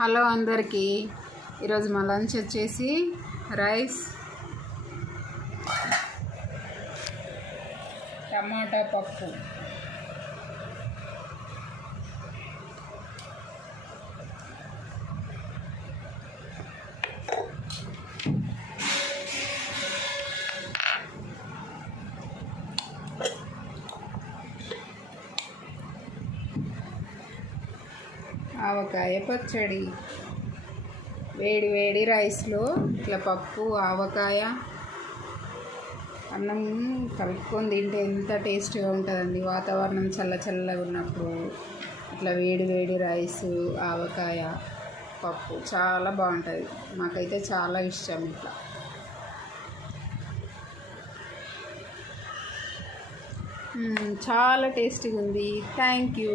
Hello అందరికీ. ఈరోజు మా లంచ్ వచ్చేసి రైస్, టమాటా పప్పు. ఆవకాయ పచ్చడి. వేడి వేడి రైస్లో ఇట్లా పప్పు, ఆవకాయ, అన్నం కలుపుకొని తింటే ఎంత టేస్ట్గా ఉంటుందండి. వాతావరణం చల్లగా ఉన్నప్పుడు ఇట్లా వేడి వేడి రైసు, ఆవకాయ, పప్పు చాలా బాగుంటుంది. మాకైతే చాలా ఇష్టం ఇట్లా. చాలా టేస్టీగా ఉంది. Thank you.